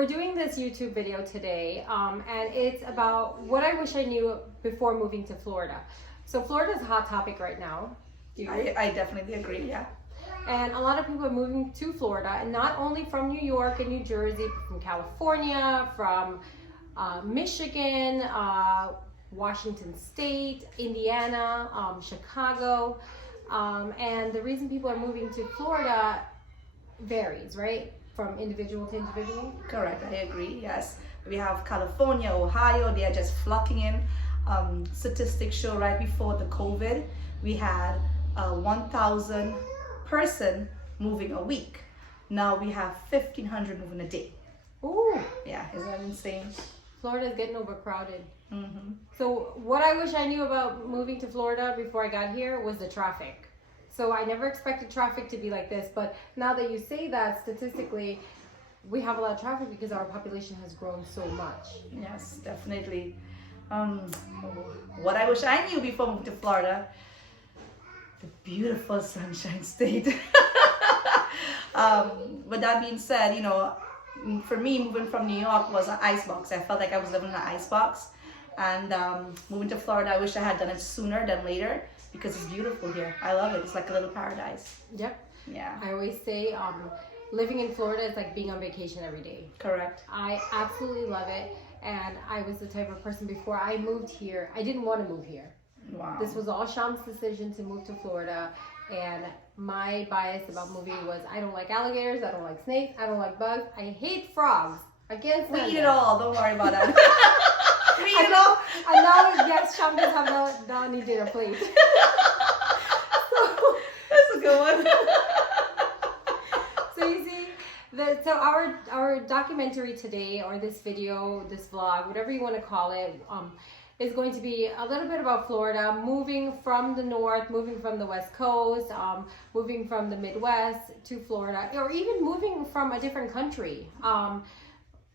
we're doing this YouTube video today, and it's about what I wish I knew before moving to Florida. So Florida is a hot topic right now. I definitely agree, yeah. And a lot of people are moving to Florida, and not only from New York and New Jersey, but from California, from Michigan, Washington State, Indiana, Chicago. And the reason people are moving to Florida varies, right? From individual to individual? Correct, I agree, yes. We have California, Ohio, they are just flocking in. Statistics show right before the COVID, we had 1,000 person moving a week. Now we have 1,500 moving a day. Ooh. Yeah, isn't that insane? Florida is getting overcrowded. Mm-hmm. So what I wish I knew about moving to Florida before I got here was the traffic. So I never expected traffic to be like this, but now that you say that, statistically, we have a lot of traffic because our population has grown so much. Yes, definitely. What I wish I knew before moving to Florida, the beautiful Sunshine State. With that being said, you know, for me, moving from New York was an icebox. I felt like I was living in an icebox. And moving to Florida, I wish I had done it sooner than later because it's beautiful here. I love it. It's like a little paradise. Yep. Yeah. I always say living in Florida is like being on vacation every day. Correct. I absolutely love it. And I was the type of person before I moved here, I didn't want to move here. Wow. This was all Sham's decision to move to Florida. And my bias about moving was I don't like alligators, I don't like snakes, I don't like bugs, I hate frogs. I can't stand We eat it all. Don't worry about that. We eat it all. And now, yes, Sham does have the only dinner plate. That's a good one. So you see, so our documentary today, or this video, this vlog, whatever you want to call it, is going to be a little bit about Florida, moving from the north, moving from the west coast, moving from the Midwest to Florida, or even moving from a different country.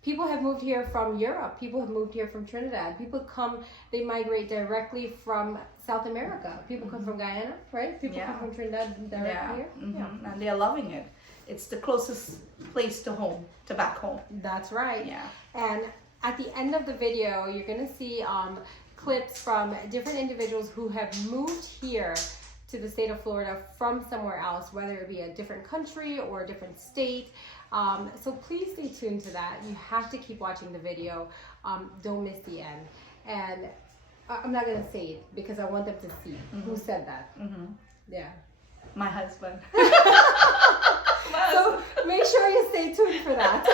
People have moved here from Europe. People have moved here from Trinidad. People come, they migrate directly from South America. People come from Guyana, right? People come from Trinidad directly here. Mm-hmm. Yeah. And they're loving it. It's the closest place to home, to back home. That's right. Yeah. And at the end of the video, you're going to see clips from different individuals who have moved here to the state of Florida from somewhere else, whether it be a different country or a different state. So please stay tuned to that. You have to keep watching the video. Don't miss the end. And I'm not going to say it because I want them to see who said that. Mm-hmm. Yeah. My husband. So make sure you stay tuned for that.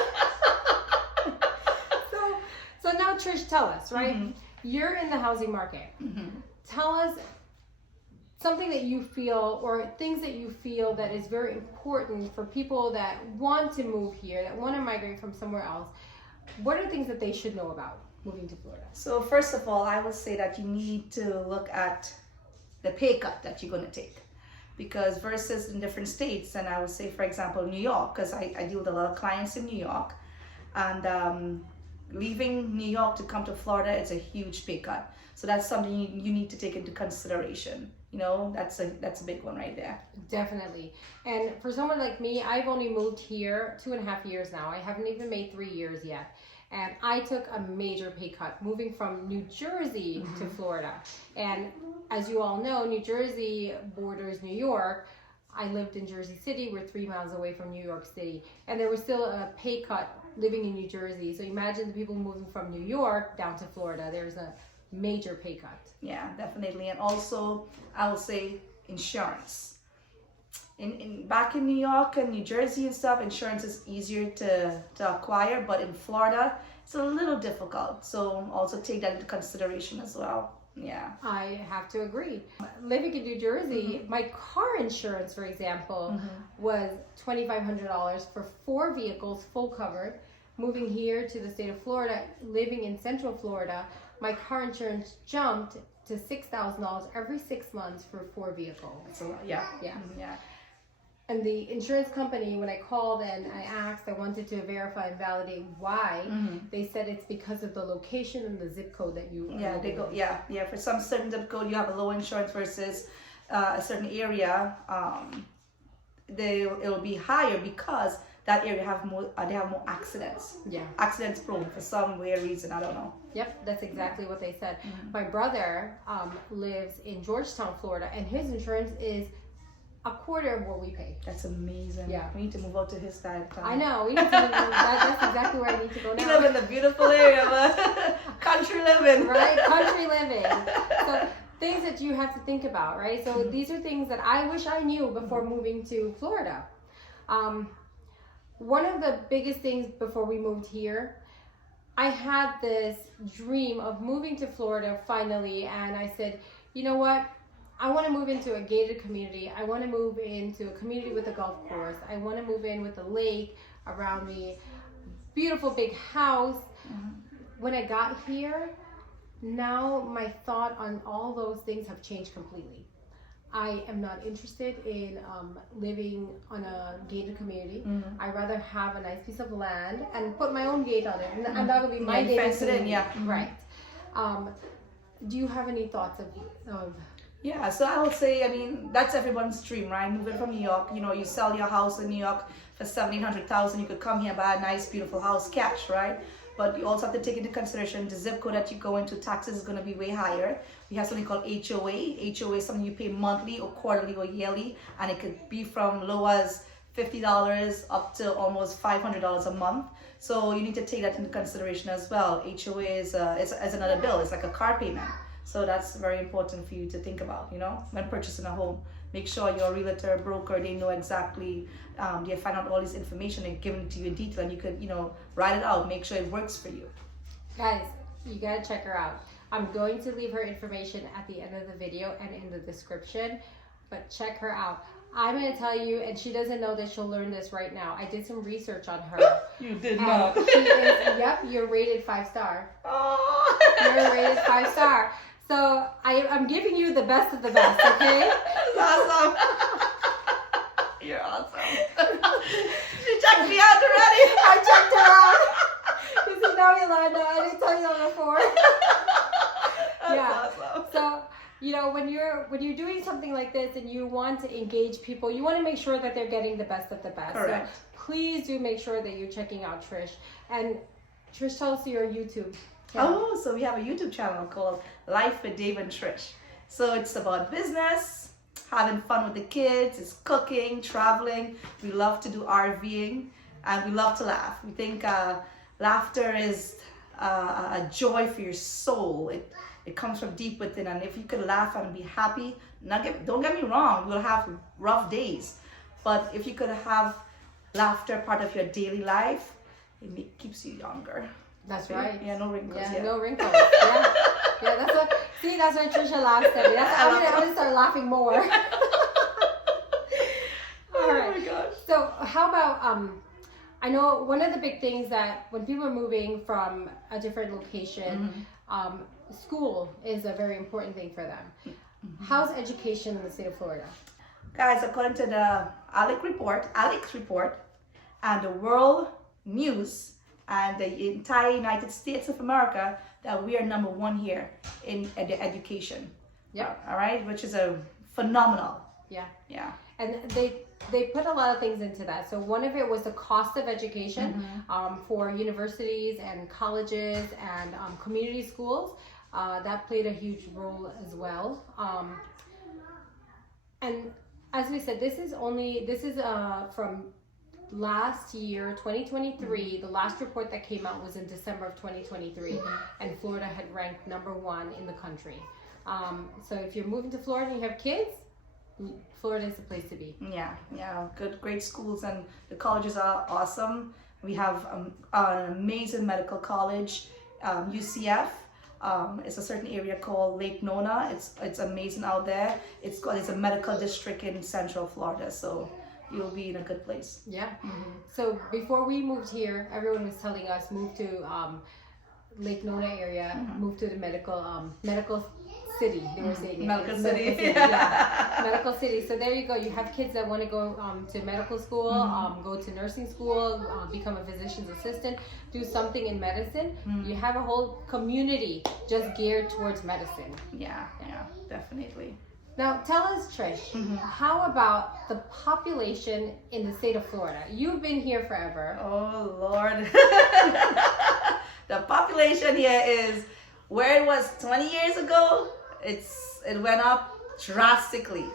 So now, Trish, tell us, right? Mm-hmm. You're in the housing market. Mm-hmm. Tell us something that you feel, or things that you feel that is very important for people that want to move here, that want to migrate from somewhere else. What are things that they should know about moving to Florida? So first of all, I would say that you need to look at the pay cut that you're going to take. Because versus in different states, and I would say, for example, New York, because I deal with a lot of clients in New York, and leaving New York to come to Florida, it's a huge pay cut. So that's something you need to take into consideration. You know, that's a big one right there. Definitely. And for someone like me, I've only moved here 2.5 years now. I haven't even made 3 years yet. And I took a major pay cut moving from New Jersey to Florida. And as you all know, New Jersey borders New York. I lived in Jersey City. We're 3 miles away from New York City. And there was still a pay cut living in New Jersey. So imagine the people moving from New York down to Florida. There's a major pay cut. Yeah, definitely. And also, I would say insurance. Back in New York and New Jersey and stuff, insurance is easier to acquire, but in Florida, it's a little difficult. So also take that into consideration as well. Yeah. I have to agree. Living in New Jersey, my car insurance, for example, was $2,500 for 4 vehicles, full covered. Moving here to the state of Florida, living in Central Florida, my car insurance jumped to $6,000 every 6 months for 4 vehicles. That's a lot. Yeah. Yeah. Yeah. And the insurance company, when I called and I asked, I wanted to verify and validate why, they said it's because of the location and the zip code that you Yeah, for some certain zip code you have a low insurance versus a certain area, it'll be higher because that area have more they have more accidents. Yeah. Accidents prone for some weird reason, I don't know. Yep, that's exactly what they said. My brother lives in Georgetown, Florida, and his insurance is a quarter of what we pay. That's amazing. Yeah. We need to move out to his side. I know. We need to that's exactly where I need to go now. You live in the beautiful area of country living. Right? Country living. So things that you have to think about, right? So these are things that I wish I knew before moving to Florida. One of the biggest things before we moved here, I had this dream of moving to Florida finally, and I said, you know what? I want to move into a gated community. I want to move into a community with a golf course. I want to move in with a lake around me, beautiful big house. When I got here, now my thought on all those things have changed completely. I am not interested in living on a gated community. I'd rather have a nice piece of land and put my own gate on it, and that would be my gated community. Right. Do you have any thoughts of Yeah, so I would say, I mean, that's everyone's dream, right? Moving from New York, you know, you sell your house in New York for $700,000, you could come here, buy a nice, beautiful house cash, right? But you also have to take into consideration the zip code that you go into, taxes is going to be way higher. We have something called HOA. HOA is something you pay monthly or quarterly or yearly, and it could be from low as $50 up to almost $500 a month. So you need to take that into consideration as well. HOA is another bill. It's like a car payment. So that's very important for you to think about, you know, when purchasing a home. Make sure your realtor, broker, they know exactly, they find out all this information and give it to you in detail, and you could, you know, write it out, make sure it works for you. Guys, you gotta check her out. I'm going to leave her information at the end of the video and in the description, but check her out. I'm gonna tell you, and she doesn't know that she'll learn this right now. I did some research on her. You did not. She is, yep, you're rated 5-star. Oh. You're rated 5-star. So I'm giving you the best of the best, okay? That's awesome. You're awesome. She checked me out already. I checked her out. You see, now Yolanda, I didn't tell you that before. That's awesome. So, you know, when you're doing something like this and you want to engage people, you want to make sure that they're getting the best of the best. Correct. So please do make sure that you're checking out Trish. And Trish, tell us your YouTube. Oh, so we have a YouTube channel called Life with Dave and Trish. So it's about business, having fun with the kids, it's cooking, traveling. We love to do RVing, and we love to laugh. We think laughter is a joy for your soul. It comes from deep within, and if you could laugh and be happy, don't get me wrong, we'll have rough days, but if you could have laughter part of your daily life, it keeps you younger. That's right. Yeah, no wrinkles. Yeah, no wrinkles. Yeah, that's what. See, that's why Trisha laughs at me. I'm gonna start laughing more. All right. Oh my gosh. So, how about I know one of the big things that when people are moving from a different location, school is a very important thing for them. How's education in the state of Florida? Guys, according to the ALEC report, and the World News, and the entire United States of America, that we are #1 here in the education. Yeah. All right, which is a phenomenal. Yeah. Yeah. And they put a lot of things into that. So one of it was the cost of education for universities and colleges and community schools. That played a huge role as well. And as we said, this is from last year, 2023. The last report that came out was in December of 2023, and Florida had ranked #1 in the country. So if you're moving to Florida and you have kids, Florida is the place to be. Yeah, great schools, and the colleges are awesome. We have an amazing medical college, UCF. It's a certain area called Lake Nona. It's amazing out there. It's a medical district in Central Florida, so you'll be in a good place. Yeah. So before we moved here, everyone was telling us move to Lake Nona area, move to the medical city. They were saying medical city. Yeah. Medical city. So there you go. You have kids that want to go to medical school, go to nursing school, become a physician's assistant, do something in medicine. You have a whole community just geared towards medicine. Yeah, definitely. Now tell us, Trish, how about the population in the state of Florida? You've been here forever. Oh Lord. The population here is where it was 20 years ago. It went up drastically.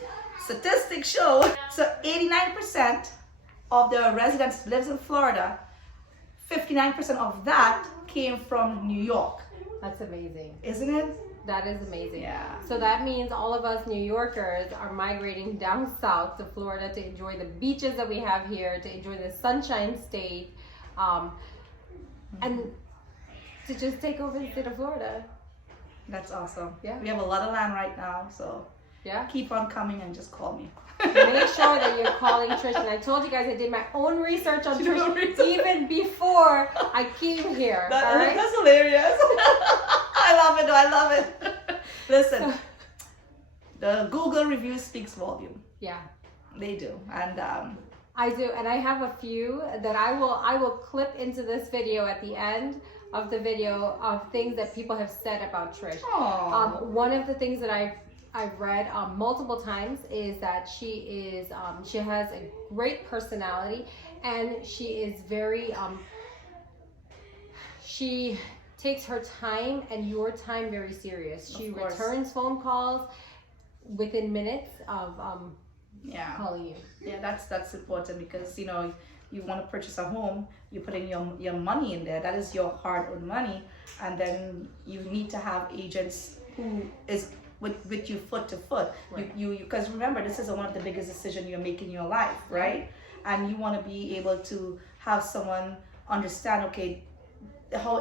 Statistics show so 89% of the residents lives in Florida. 59% of that came from New York. That's amazing. Isn't it? That is amazing. Yeah. So that means all of us New Yorkers are migrating down south to Florida to enjoy the beaches that we have here, to enjoy the Sunshine State, and to just take over the state of Florida. That's awesome. Yeah. We have a lot of land right now, so yeah, keep on coming and just call me. Make sure that you're calling Trish. And I told you guys I did my own research on Trish even before I came here. All right? That's hilarious. I love it. I love it. Listen, the Google review speaks volume. Yeah, they do, and I do, and I have a few that I will clip into this video at the end of the video of things that people have said about Trish. One of the things that I've read multiple times is that she has a great personality, and she is very she takes her time and your time very serious. She returns phone calls within minutes of calling you. Yeah, that's important, because you want to purchase a home, you put in your money in there. That is your hard-earned money, and then you need to have agents who is with you foot to foot. Right. You because remember, this is one of the biggest decisions you're making in your life, right? And you want to be able to have someone understand, okay, how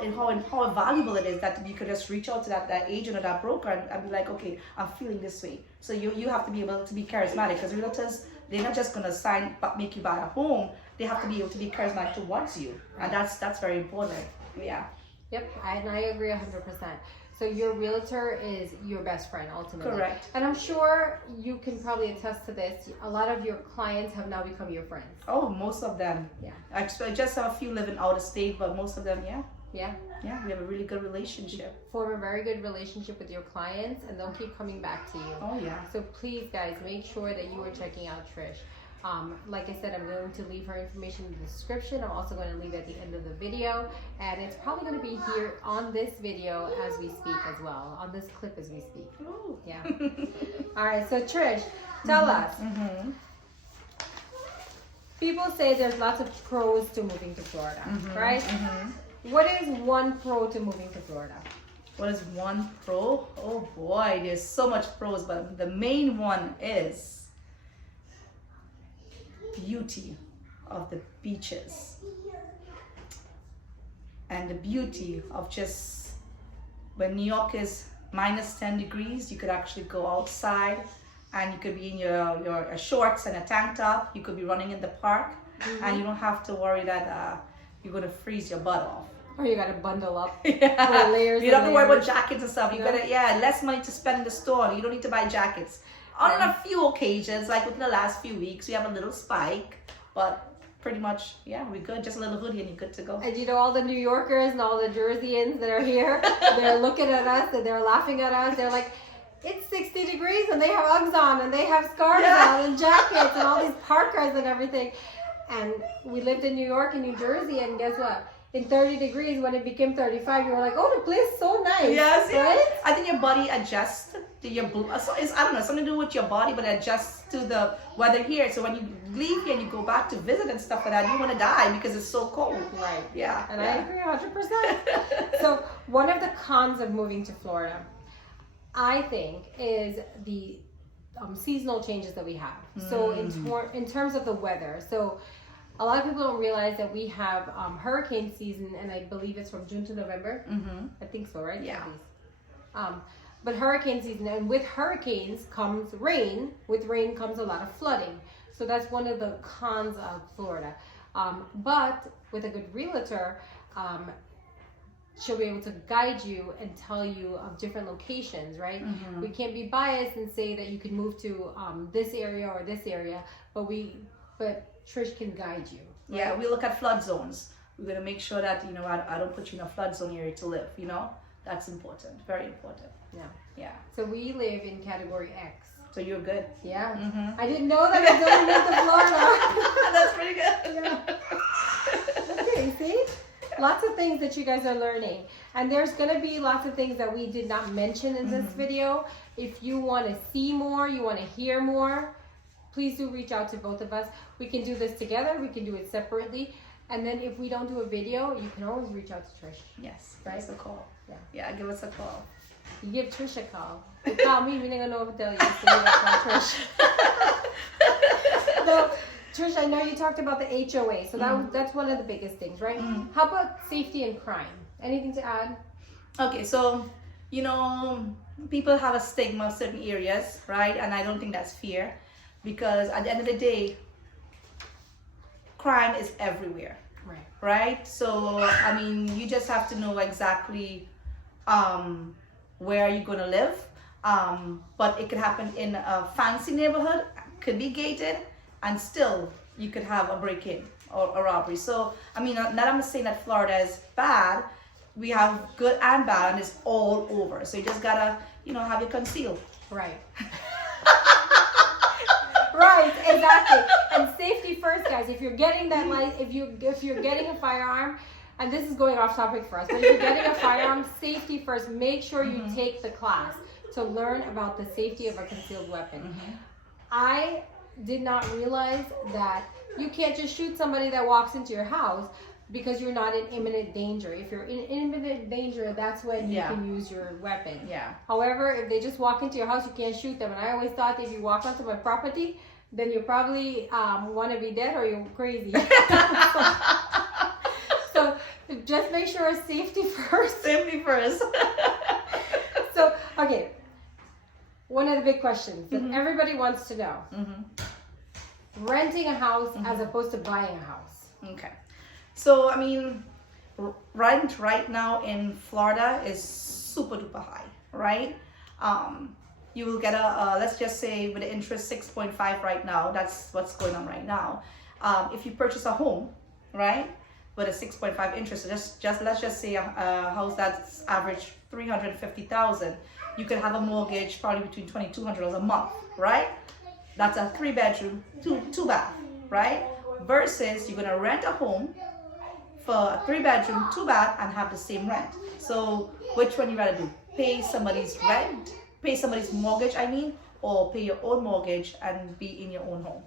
valuable it is that you could just reach out to that agent or that broker and be like, okay, I'm feeling this way. So you have to be able to be charismatic, because realtors, they're not just going to make you buy a home. They have to be able to be charismatic towards you, and that's very important. Yeah. Yep, and I agree 100%. So your realtor is your best friend ultimately. Correct. And I'm sure you can probably attest to this. A lot of your clients have now become your friends. Oh, most of them. Yeah. I just have a few living out of state, but most of them, yeah. Yeah. Yeah, we have a really good relationship. Form a very good relationship with your clients, and they'll keep coming back to you. Oh, yeah. So please, guys, make sure that you are checking out Trish. Like I said, I'm going to leave her information in the description. I'm also going to leave it at the end of the video, and it's probably going to be here on this video as we speak as well, on this clip as we speak. Ooh. Yeah. All right, so Trish, tell us. People say there's lots of pros to moving to Florida, right? What is one pro to moving to Florida? What is one pro? Oh boy, there's so much pros, but the main one is beauty of the beaches and the beauty of just when New York is minus 10 degrees, you could actually go outside and you could be in your shorts and a tank top. You could be running in the park, and you don't have to worry that you're going to freeze your butt off. Or you got to bundle up. Yeah. Layers. You don't have to worry about jackets and stuff. You No. gotta, less money to spend in the store. You don't need to buy jackets. On a few occasions, like within the last few weeks, we have a little spike, but pretty much, we're good. Just a little hoodie and you're good to go. And all the New Yorkers and all the Jerseyans that are here, they're looking at us and they're laughing at us. They're like, it's 60 degrees and they have Uggs on and they have scarves on and jackets and all these parkas and everything. And we lived in New York and New Jersey, and guess what? In 30 degrees, when it became 35, you were like, oh, the place is so nice. Yes, right? I think your body adjusts to your, so it's, I don't know, something to do with your body, but it adjusts to the weather here. So when you leave here and you go back to visit and stuff like that, you want to die because it's so cold. Right. Yeah. And I agree 100%. So one of the cons of moving to Florida, I think, is the seasonal changes that we have. So in terms of the weather, so a lot of people don't realize that we have hurricane season, and I believe it's from June to November. I think so, right? Yeah. But hurricane season, and with hurricanes comes rain. With rain comes a lot of flooding. So that's one of the cons of Florida. But with a good realtor, she'll be able to guide you and tell you of different locations, right? We can't be biased and say that you can move to this area or this area, but Trish can guide you. Right? Yeah, we look at flood zones. We're going to make sure that, I don't put you in a flood zone area to live, That's important. Very important. Yeah. Yeah. So we live in category X. So you're good. Yeah. Mm-hmm. I didn't know that until we moved to Florida. That's pretty good. Yeah. Okay, see? Lots of things that you guys are learning. And there's going to be lots of things that we did not mention in this video. If you want to see more, you want to hear more, please do reach out to both of us. We can do this together. We can do it separately. And then if we don't do a video, you can always reach out to Trish. Yes, right? give us a call. Yeah. Yeah, give us a call. You give Trish a call. You call me, we ain't gonna know what to tell you. So you gotta call Trish. So, Trish, I know you talked about the HOA. So that's one of the biggest things, right? How about safety and crime? Anything to add? Okay, so, you know, people have a stigma of certain areas, right? And I don't think that's fair, because at the end of the day, crime is everywhere, right? So, I mean, you just have to know exactly where you're going to live. But it could happen in a fancy neighborhood, could be gated, and still you could have a break-in or a robbery. So, I mean, not I'm saying that Florida is bad. We have good and bad, and it's all over. So you just gotta, you know, have it concealed. Right. Right, exactly. And safety first, guys. If you're getting that if you're getting a firearm, and this is going off topic for us, but if you're getting a firearm, safety first. Make sure you take the class to learn about the safety of a concealed weapon. I did not realize that you can't just shoot somebody that walks into your house because you're not in imminent danger. If you're in imminent danger, that's when you can use your weapon. Yeah. However, if they just walk into your house, you can't shoot them. And I always thought if you walk onto my property, then you probably want to be dead or you're crazy. So just make sure it's safety first. Safety first. So, okay. One of the big questions that everybody wants to know. Renting a house as opposed to buying a house. Okay. So, I mean, rent right now in Florida is super duper high, right? You will get let's just say with the interest 6.5 right now, that's what's going on right now. If you purchase a home, right, with a 6.5 interest, let's just say a house that's average $350,000, you could have a mortgage probably between $2,200 a month, right? That's a 3-bedroom, two bath, right? Versus you're gonna rent a home for a 3-bedroom, 2-bath, and have the same rent. So which one you rather do? Pay somebody's rent, pay somebody's mortgage, I mean, or pay your own mortgage and be in your own home?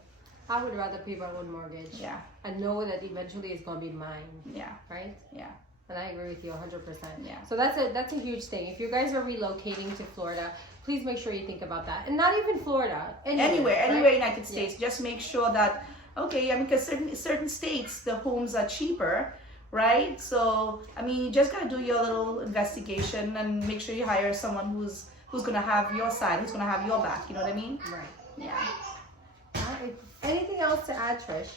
I would rather pay my own mortgage. Yeah. And know that eventually it's gonna be mine. Yeah. Right? Yeah. And I agree with you 100%. Yeah. So that's a huge thing. If you guys are relocating to Florida, please make sure you think about that. And not even Florida. Anywhere United States. Yeah. Just make sure that, okay, I mean, because certain states, the homes are cheaper, right? So, I mean, you just gotta do your little investigation and make sure you hire someone who's gonna have your side, who's gonna have your back, you know what I mean? Right. Yeah. All right. Anything else to add, Trish?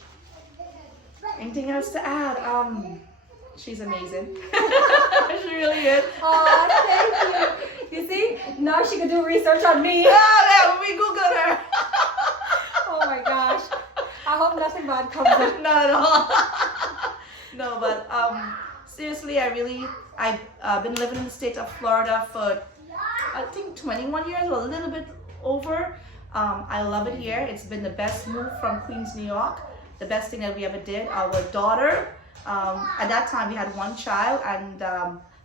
Anything else to add? She's amazing. She really is. Oh, thank you. You see, now she can do research on me. Yeah, we Googled her. Oh my gosh. I hope nothing bad comes up. Not at all. No, but seriously, I've been living in the state of Florida for I think 21 years or a little bit over. I love it here. It's been the best move from Queens, New York. The best thing that we ever did. Our daughter, at that time we had one child, and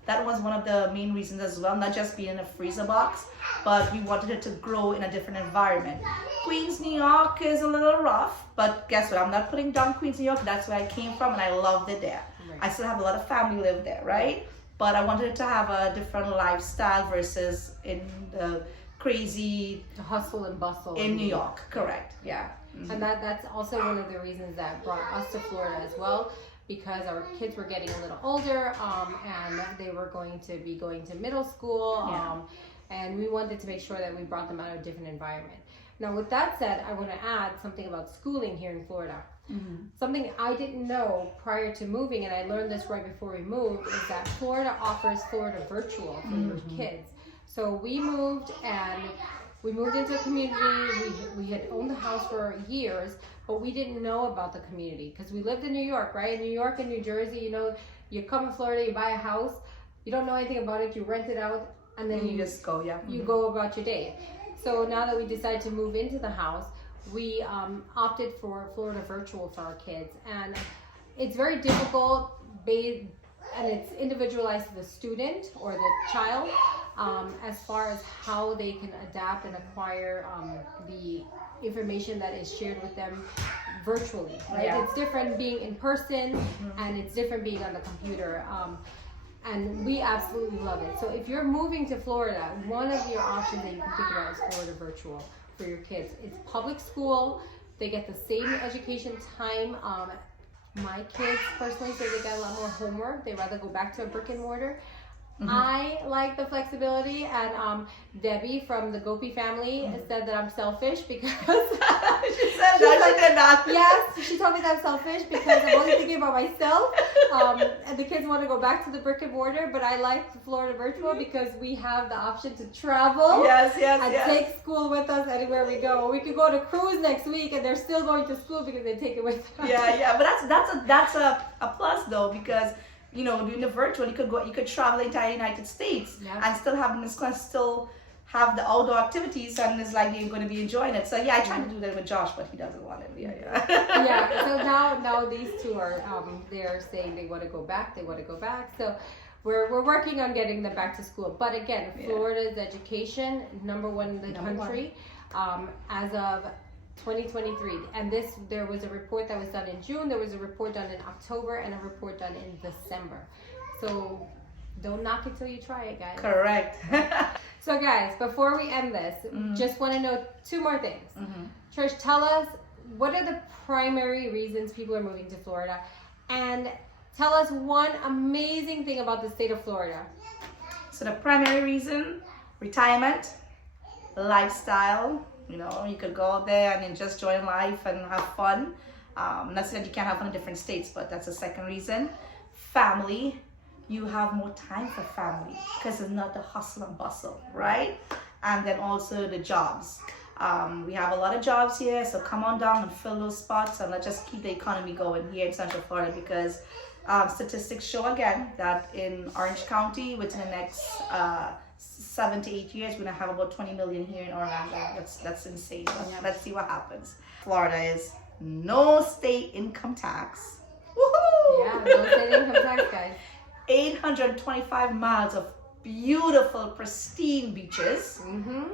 that was one of the main reasons as well, not just being in a freezer box, but we wanted it to grow in a different environment. Queens, New York is a little rough, but guess what? I'm not putting down Queens, New York. That's where I came from, and I loved it there. Right. I still have a lot of family live there, right? But I wanted it to have a different lifestyle versus in the crazy hustle and bustle in New York. Correct. Yeah. And that's also one of the reasons that brought us to Florida as well, because our kids were getting a little older, and they were going to be going to middle school, and we wanted to make sure that we brought them out of a different environment. Now, with that said, I want to add something about schooling here in Florida. Something I didn't know prior to moving, and I learned this right before we moved, is that Florida offers Florida Virtual for your kids. So we moved, and we moved into a community. We had owned the house for years, but we didn't know about the community because we lived in New York, right? In New York and New Jersey, you know, you come to Florida, you buy a house, you don't know anything about it, you rent it out, and then you just go, you go about your day. So now that we decided to move into the house, we opted for Florida virtual for our kids, and it's very difficult and it's individualized to the student or the child as far as how they can adapt and acquire the information that is shared with them virtually, right? Yeah. It's different being in person, and it's different being on the computer. And we absolutely love it. So if you're moving to Florida, one of your options that you can think about is Florida virtual for your kids. It's public school. They get the same education time. My kids personally say they got a lot more homework. They rather go back to a brick and mortar. I like the flexibility, and Debbie from the Gopi family said that I'm selfish because She said that. She did that. yes, she told me that I'm selfish because I'm only thinking about myself. And the kids want to go back to the brick and mortar, but I like Florida virtual because we have the option to travel. Yes, And take school with us anywhere we go. We could go to cruise next week, and they're still going to school because they take it with them. Yeah, but that's a plus though, because you know, doing the virtual, you could travel the entire United States and still have the outdoor activities, and it's like you're going to be enjoying it. So yeah, I tried to do that with Josh, but he doesn't want it. Yeah. So now these two are they're saying they want to go back. So we're working on getting them back to school. But again, Florida's education #1 in the country as of 2023, and there was a report that was done in June, there was a report done in October, and a report done in December. So don't knock it till you try it, guys. Correct. So guys, before we end this, just want to know 2 more things. Trish, tell us, what are the primary reasons people are moving to Florida, and tell us one amazing thing about the state of Florida. So the primary reason: retirement, lifestyle. You know, you could go out there and just enjoy life and have fun. Not saying you can't have fun in different states, but that's the second reason. Family, you have more time for family because it's not the hustle and bustle, right? And then also the jobs. We have a lot of jobs here, so come on down and fill those spots, and let's just keep the economy going here in Central Florida, because statistics show again that in Orange County, within the next 7 to 8 years, we're gonna have about 20 million here in Orlando. That's insane. Let's see what happens. Florida is no state income tax. Woohoo! Yeah, no state income tax, guys. 825 miles of beautiful, pristine beaches.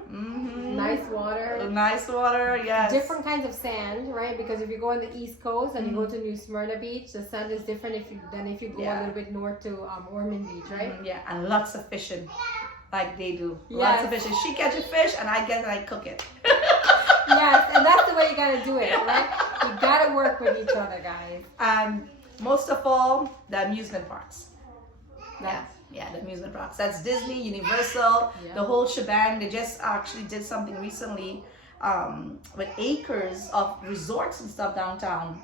Nice water. Nice water, yes. Different kinds of sand, right? Because if you go on the East Coast and you go to New Smyrna Beach, the sand is different than if you go a little bit north to Ormond Beach, right? Yeah, and lots of fishing, like they do. Yes. Lots of fishing. She catches fish, and I get it and I cook it. Yes, and that's the way you gotta do it, right? You gotta work with each other, guys. And most of all, the amusement parks. Yeah, the amusement parks. That's Disney, Universal, the whole shebang. They just actually did something recently with acres of resorts and stuff downtown.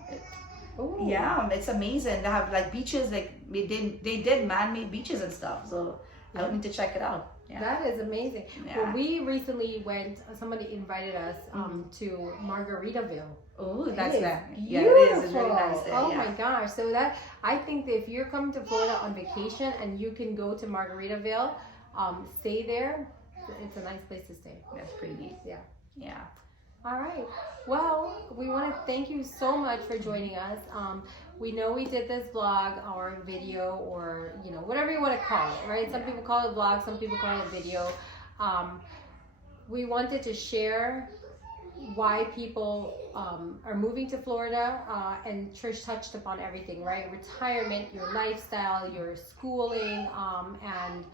Ooh. Yeah, it's amazing. They have like beaches, like they did man-made beaches and stuff. So I would need to check it out. Yeah. That is amazing. Yeah. Well, we recently went, somebody invited us to Margaritaville. Oh, that's that. Beautiful. Yeah, it is. It's really nice there. Oh my gosh. So I think that if you're coming to Florida on vacation and you can go to Margaritaville, stay there. It's a nice place to stay. That's pretty neat. Yeah. All right. Well, we want to thank you so much for joining us. We know we did this vlog or video, or whatever you want to call it, right? Some people call it vlog, some people call it video. We wanted to share why people are moving to Florida, and Trish touched upon everything, right? Retirement, your lifestyle, your schooling, and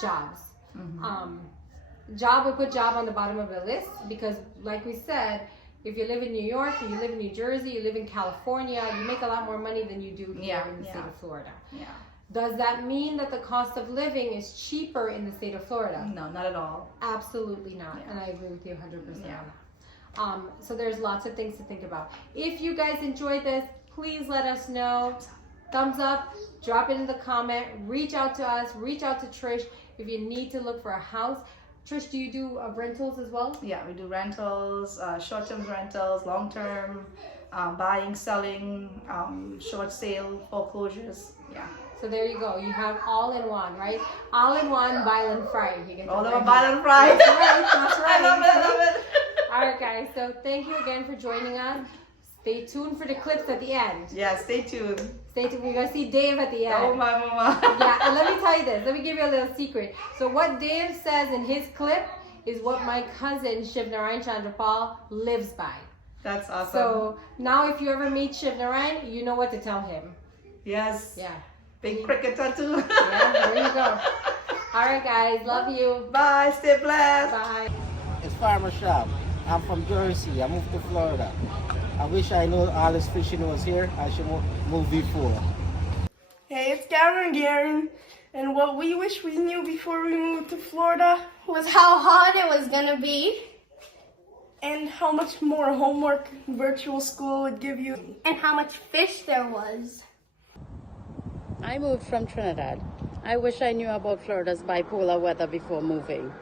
jobs. We put job on the bottom of the list because, like we said, if you live in New York, you live in New Jersey, you live in California, you make a lot more money than you do here in the state of Florida. Yeah. Does that mean that the cost of living is cheaper in the state of Florida? No, not at all. Absolutely not. And I agree with you 100% on that. So there's lots of things to think about. If you guys enjoyed this, please let us know. Thumbs up, drop it in the comment, reach out to us, reach out to Trish if you need to look for a house. Trish, do you do rentals as well? Yeah, we do rentals, short-term rentals, long-term, buying, selling, short sale, foreclosures. Yeah. So there you go. You have all-in-one, right? All-in-one violent fry. You get All that of a right. violent fry. That's right. That's right. I love it. I love it. All right, guys. So thank you again for joining us. Stay tuned for the clips at the end. Yeah, stay tuned. Stay tuned. We're gonna see Dave at the end. Oh my mama. Yeah, and let me tell you this. Let me give you a little secret. So what Dave says in his clip is what my cousin Shiv Narayan Chandrapal lives by. That's awesome. So now if you ever meet Shiv Narayan, you know what to tell him. Yes. Yeah. Big cricketer too. Yeah, there you go. All right, guys. Love you. Bye. Stay blessed. Bye. It's Farmer Shop. I'm from Jersey. I moved to Florida. I wish I knew all this fishing was here. I should move before. Hey, it's Garen, and what we wish we knew before we moved to Florida was how hot it was gonna be, and how much more homework virtual school would give you, and how much fish there was. I moved from Trinidad. I wish I knew about Florida's bipolar weather before moving.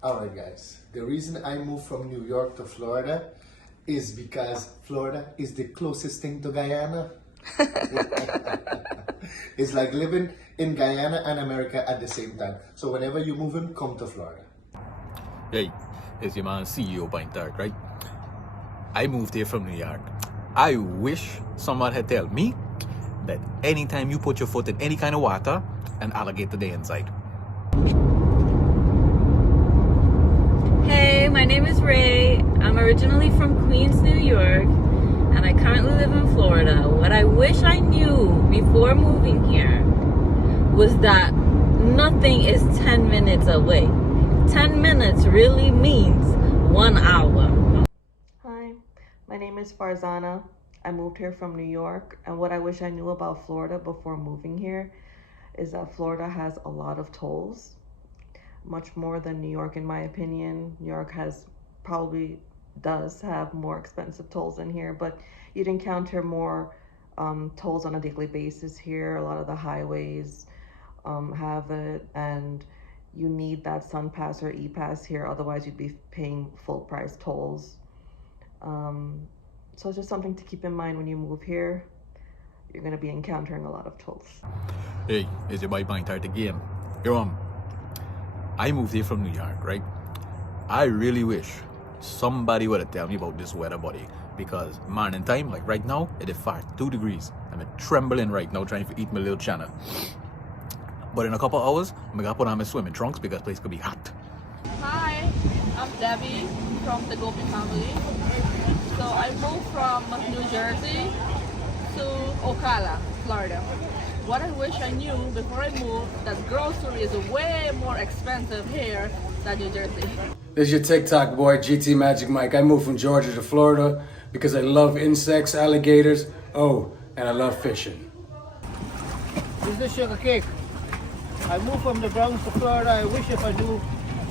Alright guys, the reason I moved from New York to Florida is because Florida is the closest thing to Guyana. It's like living in Guyana and America at the same time. So whenever you move in, come to Florida. Hey, it's your man CEO Pint Tart, right? I moved here from New York. I wish someone had told me that anytime you put your foot in any kind of water, an alligator there inside. Hey, my name is Ray. I'm originally from Queens, New York, and I currently live in Florida. What I wish I knew before moving here was that nothing is 10 minutes away. 10 minutes really means 1 hour. Hi, my name is Farzana. I moved here from New York, and what I wish I knew about Florida before moving here is that Florida has a lot of tolls. Much more than New York, in my opinion. New York does have more expensive tolls in here, but you'd encounter more tolls on a daily basis here. A lot of the highways have it, and you need that Sun Pass or E-Pass here, otherwise you'd be paying full price tolls. So it's just something to keep in mind when you move here. You're gonna be encountering a lot of tolls. Hey, it's your boy Pint Tart again. I moved here from New York, right? I really wish somebody would have told me about this weather, buddy. Because morning time, like right now, it is 2 degrees. I'm trembling right now trying to eat my little chana. But in a couple hours, I'm gonna put on my swimming trunks because the place could be hot. Hi, I'm Debbie from the Gopi family. So I moved from New Jersey to Ocala, Florida. What I wish I knew before I moved, that grocery is way more expensive here than New Jersey. This is your TikTok boy, GT Magic Mike. I moved from Georgia to Florida because I love insects, alligators, and I love fishing. This is sugar cake. I moved from the Bronx to Florida. I wish if I knew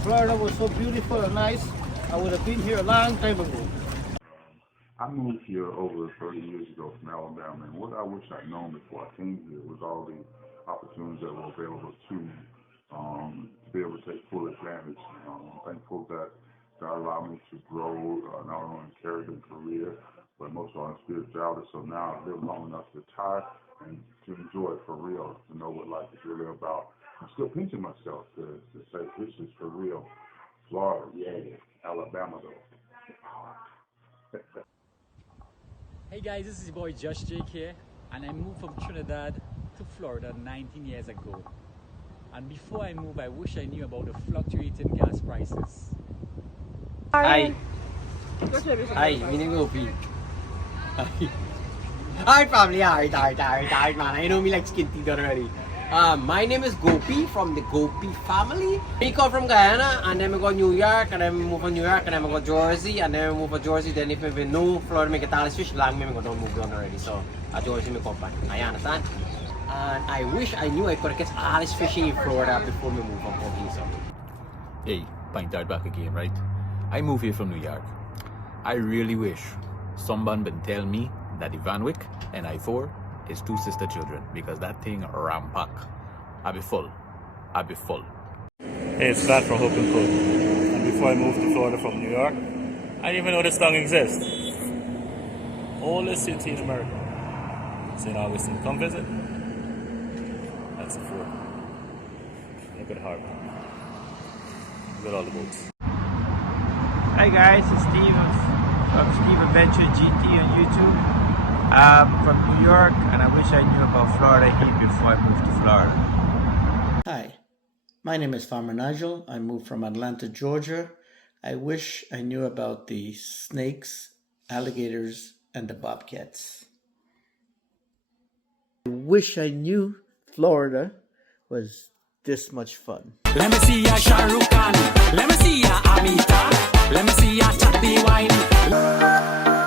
Florida was so beautiful and nice, I would have been here a long time ago. I moved here over 30 years ago from Alabama, and what I wish I'd known before I came here was all the opportunities that were available to be able to take full advantage. I'm thankful that God allowed me to grow not only in character and career, but most of all in spirituality. So now I've lived long enough to retire and to enjoy it for real, to know what life is really about. I'm still pinching myself to say this is for real. Florida, yeah, Alabama though. Hey guys, this is your boy Josh Jake here, and I moved from Trinidad to Florida 19 years ago. And before I moved, I wish I knew about the fluctuating gas prices. Hi, my name is Gopi. Alright family, alright man, I know me like skin teeth already. My name is Gopi from the Gopi family. We come from Guyana, and then we go New York, and then we move from New York, and then we go Jersey, and then we move from Jersey. Then if we know Florida make a tall fish, long me go down move down already. So at Jersey me come back. I understand. And I wish I knew I could catch all this fishing in Florida before we move up here. So. Hey, Pint Tart back again, right? I moved here from New York. I really wish someone would tell me that the Van Wyck and I-4 is 2 sister children, because that thing rampack. I be full. Hey, it's Vlad from Hope and Co. And before I moved to Florida from New York, I didn't even know this song exists. Oldest city in America. St. Augustine. Come visit. That's the fort. Look at the harbor. Look at all the boats. Hi guys, it's Steve from Steve Adventure GT on YouTube. I'm from New York, and I wish I knew about Florida heat before I moved to Florida. Hi, my name is Farmer Nigel. I moved from Atlanta, Georgia. I wish I knew about the snakes, alligators, and the bobcats. I wish I knew Florida was this much fun. Let me see ya Shah Rukh Khan. Let me see ya Amitabh. Let me see ya Chatti Wine.